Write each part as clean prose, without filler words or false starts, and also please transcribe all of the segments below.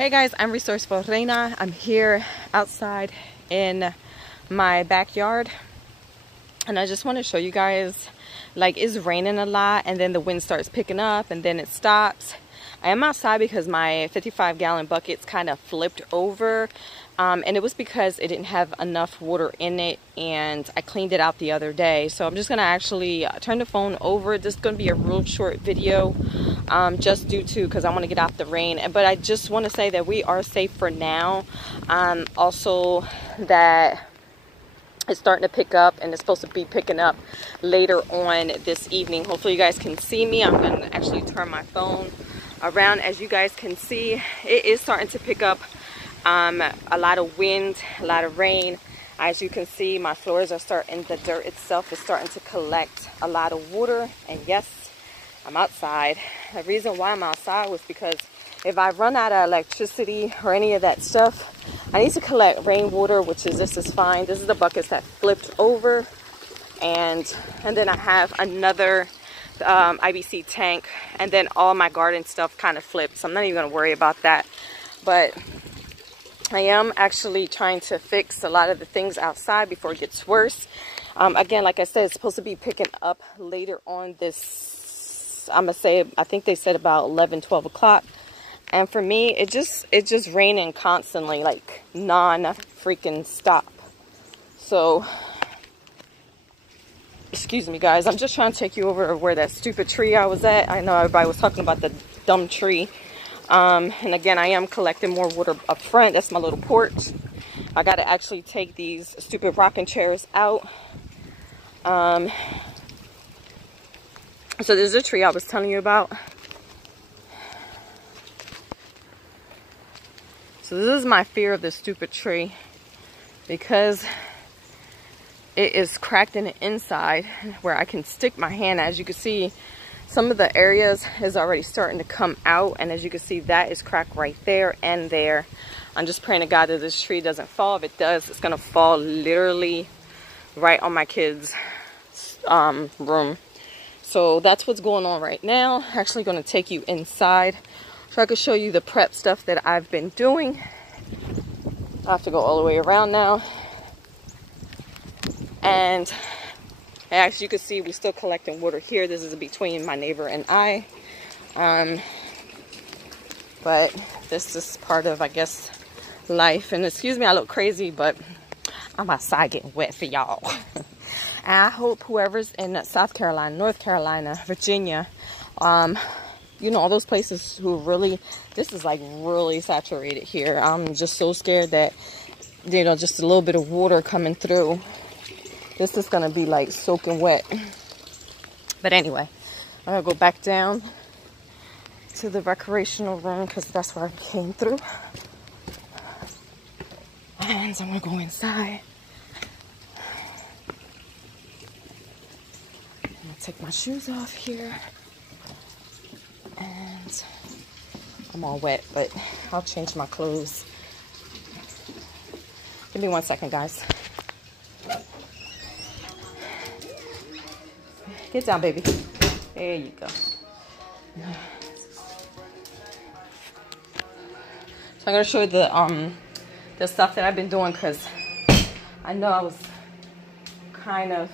Hey guys, I'm Resourceful Reina. I'm here outside in my backyard and I just want to show you guys, like, it's raining a lot and then the wind starts picking up and then it stops. I am outside because my 55-gallon bucket's kind of flipped over and it was because it didn't have enough water in it and I cleaned it out the other day. So I'm just going to actually turn the phone over. This is going to be a real short video just due to because I want to get out the rain. But I just want to say that we are safe for now. Also that it's starting to pick up and it's supposed to be picking up later on this evening. Hopefully you guys can see me. I'm going to actually turn my phone around. As you guys can see, it is starting to pick up a lot of wind, a lot of rain. As you can see, my floors are starting, the dirt itself is starting to collect a lot of water. And yes, I'm outside. The reason why I'm outside was because if I run out of electricity or any of that stuff, I need to collect rainwater, which is, this is fine. This is the buckets that flipped over. And then I have another IBC tank, and then all my garden stuff kind of flipped, so I'm not even going to worry about that. But I am actually trying to fix a lot of the things outside before it gets worse. Again, like I said, it's supposed to be picking up later on this, I'm gonna say, I think they said about 11-12 o'clock. And for me, it's just raining constantly, like non-freaking stop. So excuse me guys, I'm just trying to take you over where that stupid tree I was at. I know everybody was talking about the dumb tree. And again, I am collecting more water up front. That's my little porch. I got to actually take these stupid rocking chairs out. So there's a tree I was telling you about. So this is my fear of this stupid tree, because it is cracked in the inside where I can stick my hand. As you can see, some of the areas is already starting to come out, and as you can see, that is cracked right there and there. I'm just praying to God that this tree doesn't fall. If it does, it's gonna fall literally right on my kids' room. So that's what's going on right now. Actually gonna take you inside so I can show you the prep stuff that I've been doing. I have to go all the way around now. And as you can see, we're still collecting water here. This is between my neighbor and I. But this is part of, I guess, life. And excuse me, I look crazy, but I'm outside getting wet for y'all. And I hope whoever's in South Carolina, North Carolina, Virginia, you know, all those places who really, this is like really saturated here. I'm just so scared that, you know, just a little bit of water coming through, this is gonna be like soaking wet. But anyway, I'm gonna go back down to the recreational room because that's where I came through. And I'm gonna go inside. I'm gonna take my shoes off here. And I'm all wet, but I'll change my clothes. Give me 1 second, guys. Get down, baby. There you go. So I'm gonna show you the stuff that I've been doing, because I know I was kind of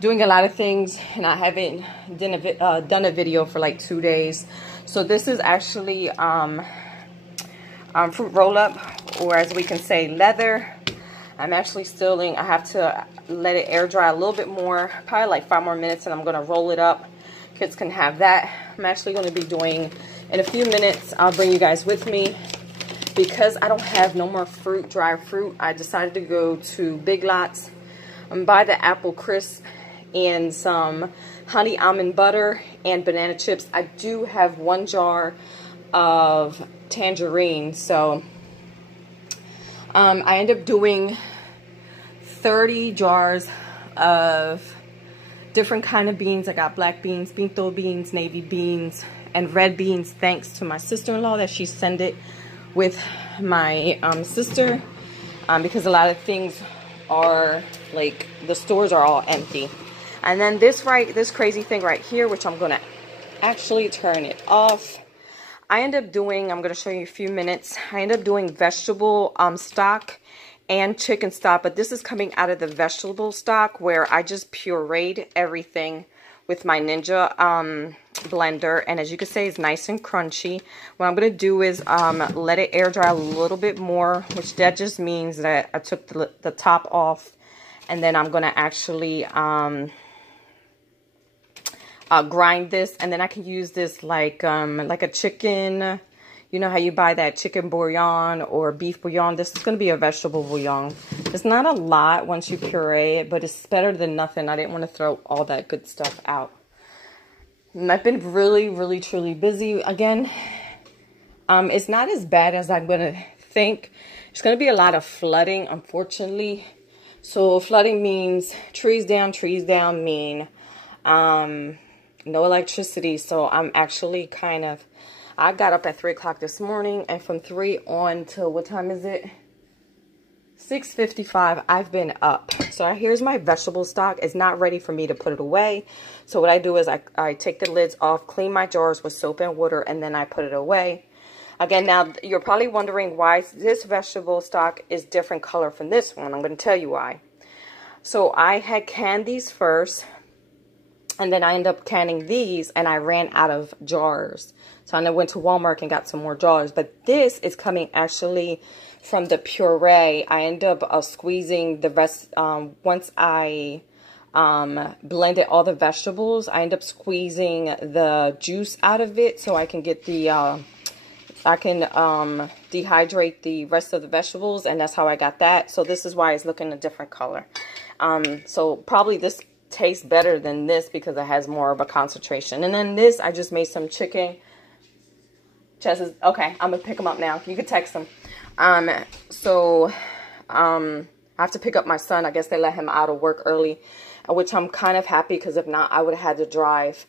doing a lot of things and I haven't done a video for like 2 days. So this is actually fruit roll up, or as we can say, leather. I'm actually stilling. I have to let it air dry a little bit more, probably like 5 more minutes, and I'm going to roll it up. Kids can have that. I'm actually going to be doing, in a few minutes, I'll bring you guys with me. Because I don't have no more fruit, dry fruit, I decided to go to Big Lots and buy the apple crisp and some honey almond butter and banana chips. I do have 1 jar of tangerine, so I end up doing 30 jars of different kind of beans. I got black beans, pinto beans, navy beans, and red beans, thanks to my sister-in-law that she sent it with my sister, because a lot of things are like, the stores are all empty. And then this crazy thing right here, which I'm gonna actually turn it off. I end up doing, I'm going to show you a few minutes. I end up doing vegetable stock and chicken stock, but this is coming out of the vegetable stock where I just pureed everything with my Ninja blender, and as you can see, it's nice and crunchy. What I'm going to do is let it air dry a little bit more, which that just means that I took the top off, and then I'm going to actually grind this, and then I can use this like a chicken. You know how you buy that chicken bouillon or beef bouillon? This is going to be a vegetable bouillon. It's not a lot once you puree it, but it's better than nothing. I didn't want to throw all that good stuff out. And I've been really, really, truly busy. Again, it's not as bad as I'm going to think. There's going to be a lot of flooding, unfortunately. So flooding means trees down mean no electricity. So I'm actually kind of... I got up at 3 o'clock this morning, and from 3 on till what time is it? 6:55, I've been up. So here's my vegetable stock. It's not ready for me to put it away. So what I do is I take the lids off, clean my jars with soap and water, and then I put it away. Again, now you're probably wondering why this vegetable stock is different color from this one. I'm going to tell you why. So I had canned these first, and then I ended up canning these, and I ran out of jars. So I went to Walmart and got some more jars. But this is coming actually from the puree. I end up squeezing the rest. Once I blended all the vegetables, I end up squeezing the juice out of it so I can get the... I can dehydrate the rest of the vegetables, and that's how I got that. So this is why it's looking a different color. So probably this tastes better than this because it has more of a concentration. And then this, I just made some chicken. Chess is okay. I'm gonna pick them up now. You can text them. I have to pick up my son. I guess they let him out of work early, which I'm kind of happy because if not, I would have had to drive.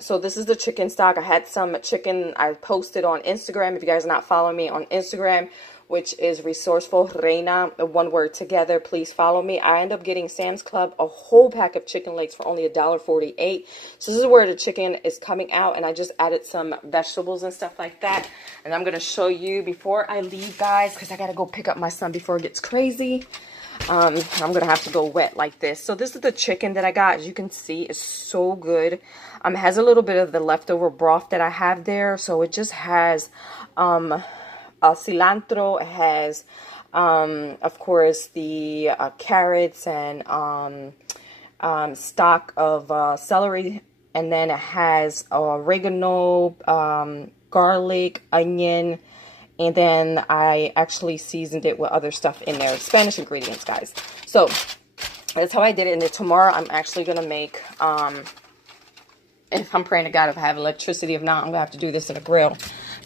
So this is the chicken stock. I had some chicken I posted on Instagram. If you guys are not following me on Instagram, which is Resourceful Reina, one word together, please follow me. I end up getting Sam's Club a whole pack of chicken legs for only $1.48. So this is where the chicken is coming out, and I just added some vegetables and stuff like that. And I'm going to show you before I leave, guys, because I got to go pick up my son before it gets crazy. I'm going to have to go wet like this. So this is the chicken that I got. As you can see, it's so good. It has a little bit of the leftover broth that I have there. So it just has cilantro. It has, of course, the carrots and stock of celery. And then it has oregano, garlic, onion. And then I actually seasoned it with other stuff in there. Spanish ingredients, guys. So that's how I did it. And then tomorrow I'm actually going to make, if I'm praying to God if I have electricity. If not, I'm going to have to do this in a grill.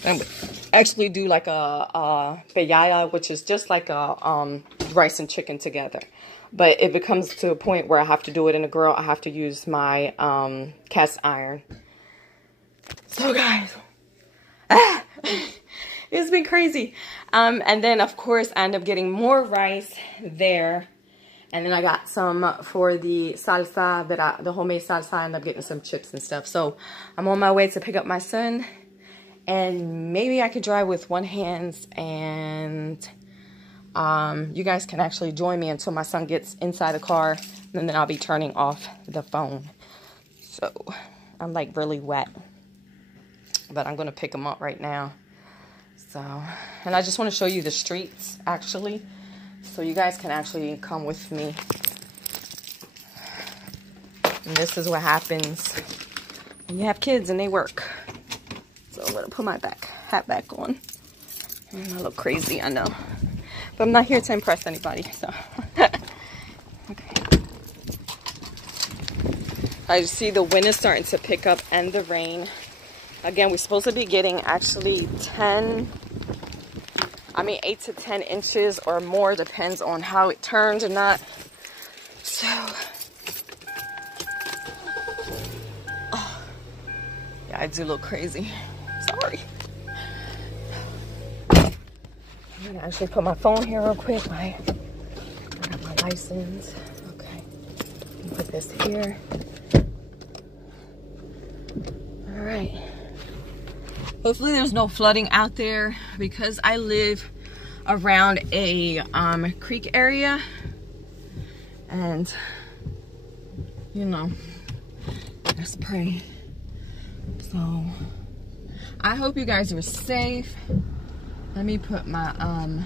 And actually do like a paella, which is just like a rice and chicken together. But if it comes to a point where I have to do it in a grill, I have to use my cast iron. So guys, it's been crazy. And then, of course, I end up getting more rice there. And then I got some for the salsa, the homemade salsa. I end up getting some chips and stuff. So I'm on my way to pick up my son. And maybe I could drive with one hand. And you guys can actually join me until my son gets inside the car. And then I'll be turning off the phone. So I'm like really wet. But I'm going to pick him up right now. So, and I just want to show you the streets, actually, so you guys can actually come with me. And this is what happens when you have kids and they work. So I'm going to put my hat back on. I look crazy, I know. But I'm not here to impress anybody, so. Okay. I see the wind is starting to pick up and the rain. Again, we're supposed to be getting actually 8 to 10 inches or more, depends on how it turns or not. So, yeah, I do look crazy. Sorry. I'm gonna actually put my phone here real quick. I got my license. Okay, put this here. All right. Hopefully there's no flooding out there, because I live around a creek area, and you know, let's pray. So I hope you guys are safe. Let me put my I'm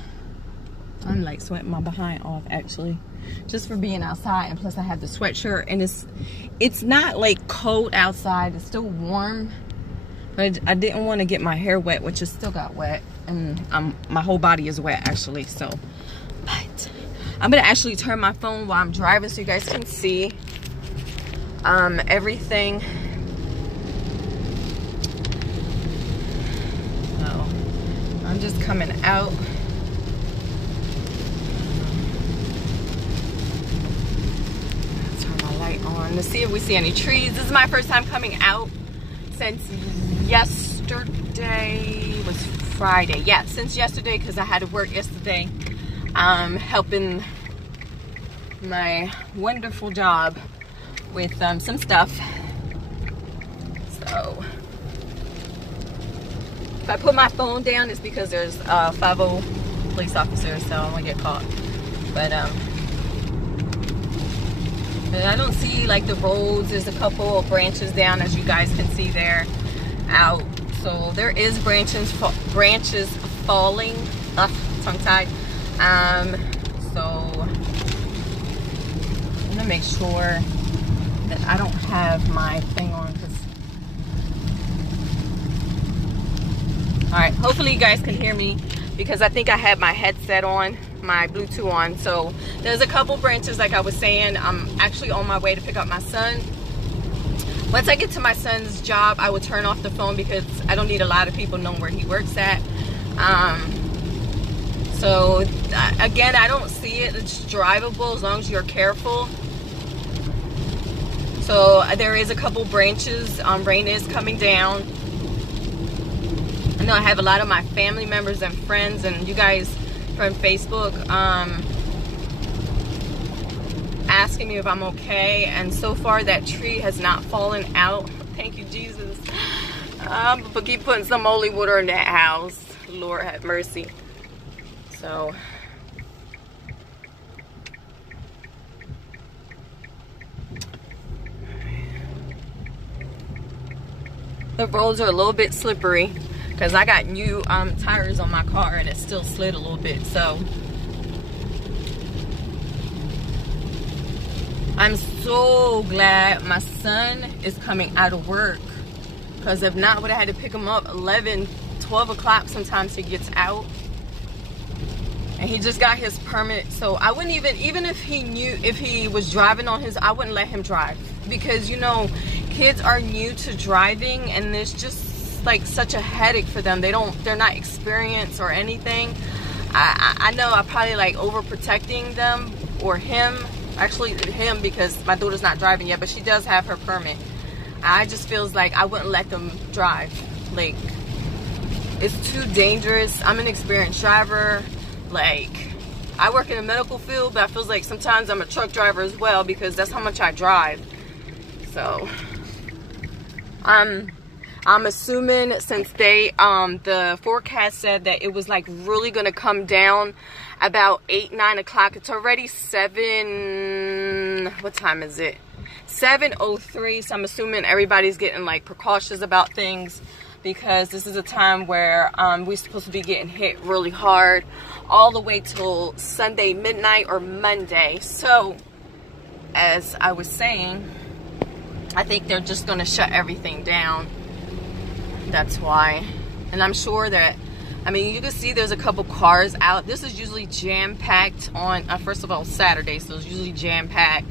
like sweating my behind off actually, just for being outside, and plus I have the sweatshirt, and it's not like cold outside, it's still warm, but I didn't want to get my hair wet, which is still got wet, and my whole body is wet actually. So, but I'm gonna actually turn my phone while I'm driving so you guys can see everything. So I'm just coming out. Turn my light on to see if we see any trees. This is my first time coming out since yesterday was Friday. Yeah, since yesterday, because I had to work yesterday, helping my wonderful job with some stuff. So if I put my phone down, it's because there's 5-0 police officers, so I won't get caught. But I don't see like the roads. There's a couple of branches down, as you guys can see there, out. So there is branches falling. Tongue-tied. So I'm gonna make sure that I don't have my thing on, all right, hopefully you guys can hear me, because I think I had my headset on, my Bluetooth on. So there's a couple branches, like I was saying. I'm actually on my way to pick up my son. Once I get to my son's job, I will turn off the phone, because I don't need a lot of people knowing where he works at. So again, I don't see it. It's drivable as long as you're careful. So there is a couple branches. Rain is coming down. I know I have a lot of my family members and friends and you guys from Facebook asking me if I'm okay, and so far that tree has not fallen out. Thank you, Jesus. But keep putting some holy water in that house. Lord have mercy. So the roads are a little bit slippery, because I got new tires on my car, and it still slid a little bit. So I'm so glad my son is coming out of work, because if not, I would have had to pick him up 11, 12 o'clock sometimes he gets out. And he just got his permit, so I wouldn't even if he was driving on his, I wouldn't let him drive, because you know, kids are new to driving, and it's just like such a headache for them. They're not experienced or anything. I know I probably like overprotecting them, or him, actually him, because my daughter's not driving yet, but she does have her permit. I just feels like I wouldn't let them drive. Like, it's too dangerous. I'm an experienced driver. Like, I work in the medical field, but I feel like sometimes I'm a truck driver as well, because that's how much I drive. So I'm assuming, since they the forecast said that it was like really gonna come down about 8, 9 o'clock. It's already 7, what time is it? 7:03. So I'm assuming everybody's getting like precautious about things, because this is a time where we're supposed to be getting hit really hard all the way till Sunday midnight or Monday. So as I was saying, I think they're just gonna shut everything down. That's why. And I'm sure that, I mean, you can see there's a couple cars out. This is usually jam-packed on first of all, Saturday, so it's usually jam-packed.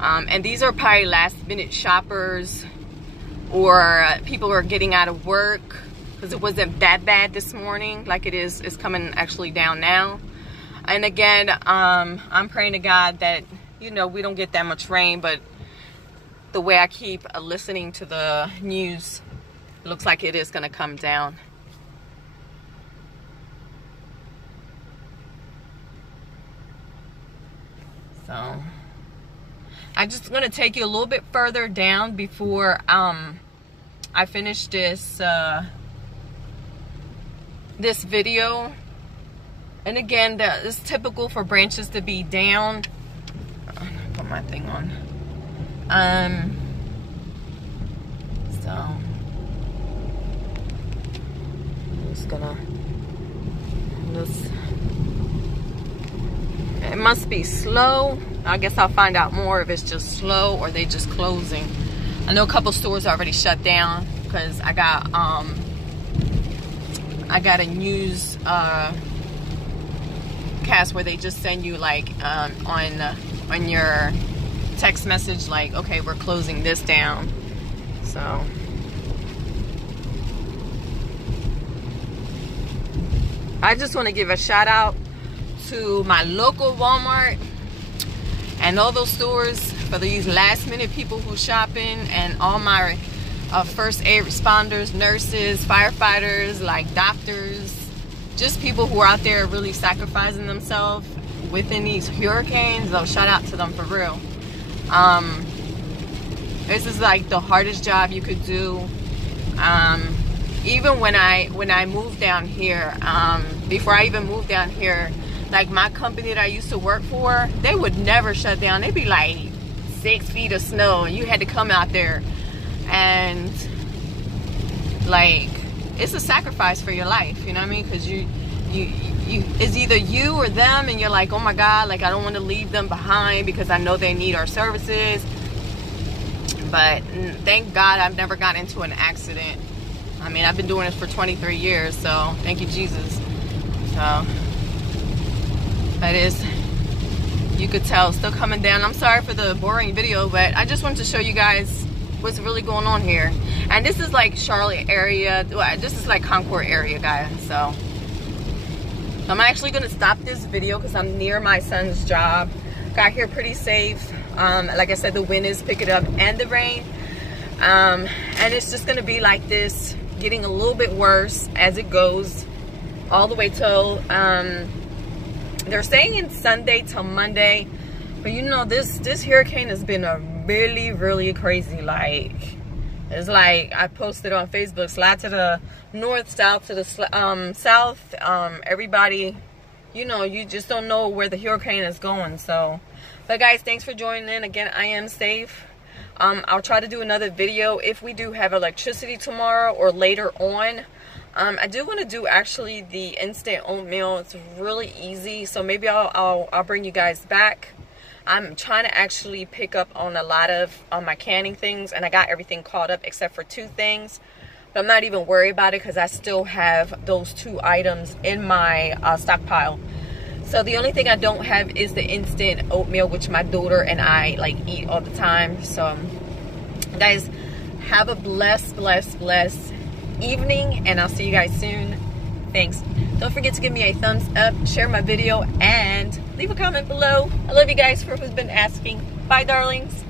And these are probably last-minute shoppers, or people who are getting out of work, because it wasn't that bad this morning like it is. It's coming actually down now. And again, I'm praying to God that, you know, we don't get that much rain, but the way I keep listening to the news, it looks like it is going to come down. So I'm just going to take you a little bit further down before I finish this this video. And again, it's typical for branches to be down. Put my thing on. So I'm just gonna it must be slow. I guess I'll find out more if it's just slow or they just closing. I know a couple stores already shut down because I got a news cast where they just send you like on your text message like, okay, we're closing this down. So I just want to give a shout out to my local Walmart and all those stores for these last minute people who shopping, and all my first aid responders, nurses, firefighters, like doctors, just people who are out there really sacrificing themselves within these hurricanes. So shout out to them for real. This is like the hardest job you could do. Even when I moved down here, before I even moved down here, like my company that I used to work for, they would never shut down. They'd be like 6 feet of snow and you had to come out there, and like it's a sacrifice for your life, you know what I mean? Because you it's either you or them, and you're like, oh my God, like I don't want to leave them behind because I know they need our services. But thank God I've never got into an accident. I mean, I've been doing this for 23 years, so thank you, Jesus. So that is, you could tell, still coming down. I'm sorry for the boring video, but I just wanted to show you guys what's really going on here. And this is like Charlotte area. This is like Concord area, guys. So I'm actually going to stop this video because I'm near my son's job. Got here pretty safe. Like I said, the wind is picking up and the rain. And it's just going to be like this, getting a little bit worse as it goes all the way till they're saying Sunday till Monday. But you know, this hurricane has been a really crazy. Like, it's like I posted on Facebook, slide to the north, south to the south. Everybody, you know, you just don't know where the hurricane is going. So, but guys, thanks for joining in. Again, I am safe. I'll try to do another video if we do have electricity tomorrow or later on. I do want to do actually the instant oatmeal. It's really easy, so maybe I'll bring you guys back. I'm trying to actually pick up on a lot of my canning things, and I got everything caught up except for 2 things. But I'm not even worried about it because I still have those 2 items in my stockpile. So the only thing I don't have is the instant oatmeal, which my daughter and I like eat all the time. So guys, have a blessed evening, and I'll see you guys soon. Thanks. Don't forget to give me a thumbs up, share my video, and leave a comment below. I love you guys for who's been asking. Bye, darlings.